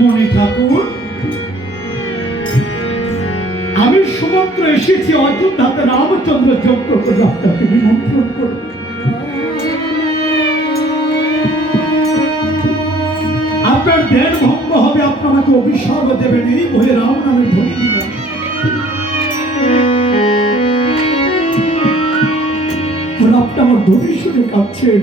মনে ঠাকুর আমি সমগ্র এসেছি অযোধ্যাতে রামচন্দ্র যজ্ঞ করে নিমন্ত্রণ করব আপনার ধ্যান ভঙ্গ হবে, আপনাকে অভিশাপ দেবেন, এই বলে রাম নামে দিলেন। আর আপনি আমার ধ্বনি শুনে কাঁদছেন।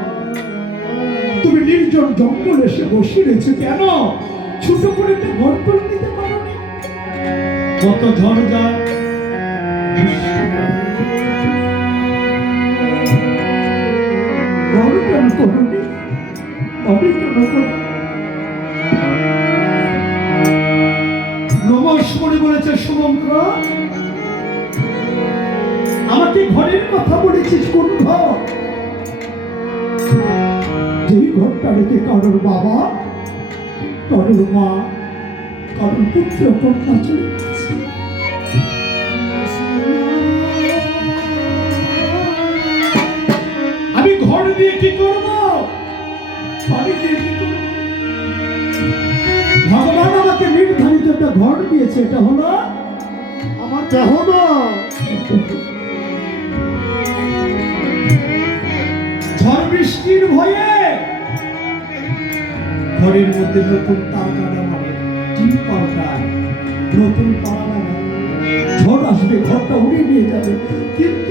তুমি নির্জন জঙ্গল এসে বসে রয়েছে কেন? ছোট করে তো ঘর করে নিতে পারো কত ঝড় যায়? নমস্কারে বলেছে সুমন্ত্র আমাকে ঘরের কথা বলেছিস কোন ঘর যেই কারোর বাবা, কারোর মা, কারোর পুত্র কন্যা চলে। আমি ঘর দিয়ে কি করব? বাড়ি দিয়ে কি করব? ভগবান আমাকে নির্ধারিত একটা ঘর দিয়েছে, এটা হলো আমার দেহ ঝড় বৃষ্টির ভয়ে ঘরের মধ্যে নতুন তার কাটা মানে টিন পাল্টায় নতুন পাড়া ঝড় আসবে ঘরটা উড়িয়ে নিয়ে যাবে। কিন্তু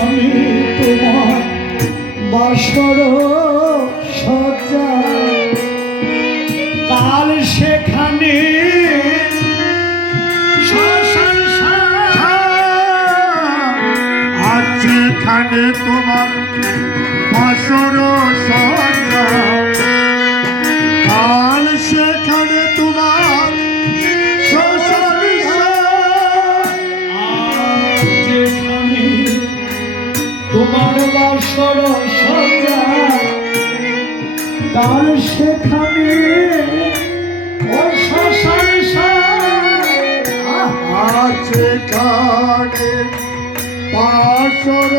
আমি তোমার বাসর সজ্জা। কাল সেখানে যেখানে তোমার বাসর সজ্জা। বাসর সজা তার সেখানে আছে কানে পাশর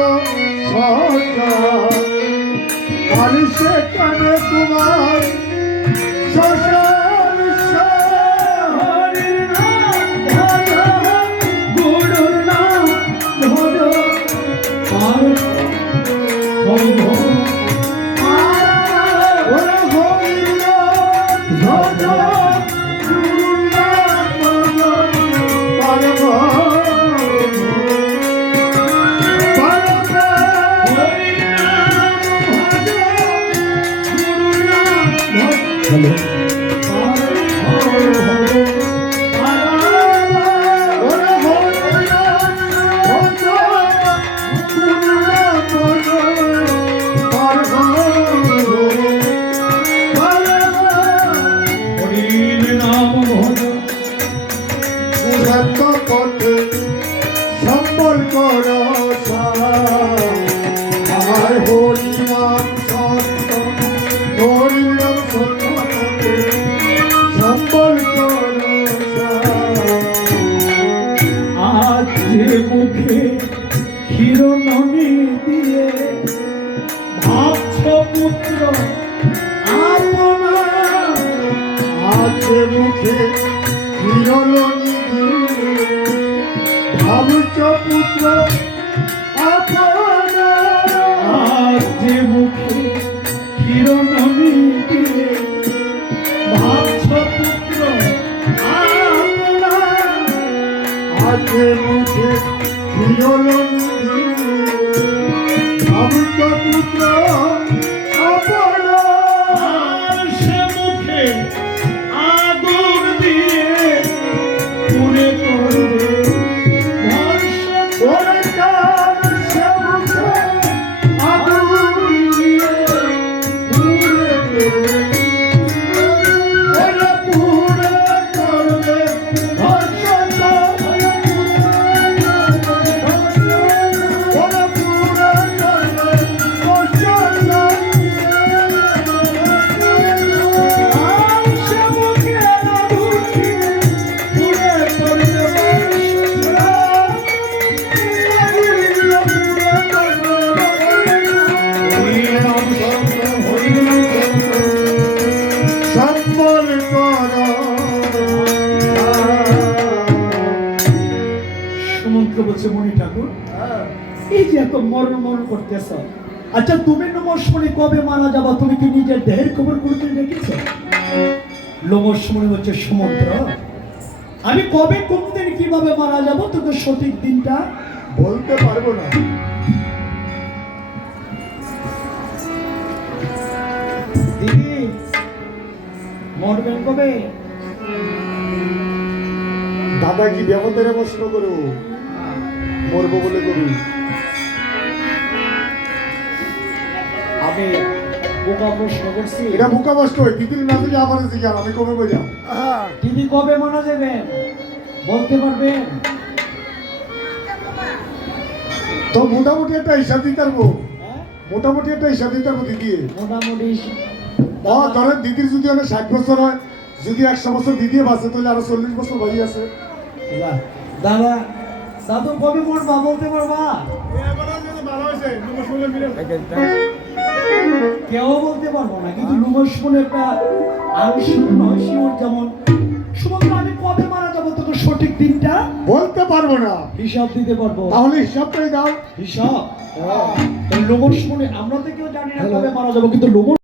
সজা তার সেখানে তোমার মুখে ক্ষীরননি দিয়ে ভাবছ পুত্র আপনা আছে মুখে হিরলনি আছে মুখে হিরলনি ভাবুচ পুত্র ঠাকুর? এই যে এত মরণ মরণ করতেছ। আচ্ছা তুমি নমস্মণি কবে মারা যাবা? তুমি কি নিজের দেহের খবর হচ্ছে সমুদ্র। আমি কবে কোন দিন কীভাবে মারা যাব? তোকে সঠিক দিনটা বলতে পারব না। দিদি মরবেন কবে? দাদা কি ব্যবধানে প্রশ্ন করো মরবো বলে করি। আমি বোকা প্রশ্ন করছি। এটা বুকা দিদির না থেকে আবার জিজ্ঞান আমি কবে দিদি কবে মারা যাবেন বলতে পারবেন? তো মোটামুটি একটা হিসাব দিতে পারব হ্যাঁ? মোটামুটি একটা হিসাব দিতে পারব দিদি। মোটামুটি ও ধরেন দিদির যদি অনেক ষাট বছর হয় যদি একশো বছর দিদি বাঁচে তাহলে আরও চল্লিশ বছর বাকি আছে। দাদা দাদু কবে মরবা বলতে পারবা? কেউ বলতে পারব না কিন্তু নুমস একটা আংশিক নয় শিওর যেমন। আমি কবে মারা যাব তোকে সঠিক দিনটা বলতে পারব না। হিসাব দিতে পারব। তাহলে হিসাবটাই দাও। হিসাব? লোমস মনে আমরা তো কেউ জানি না কবে মারা যাব কিন্তু লোমস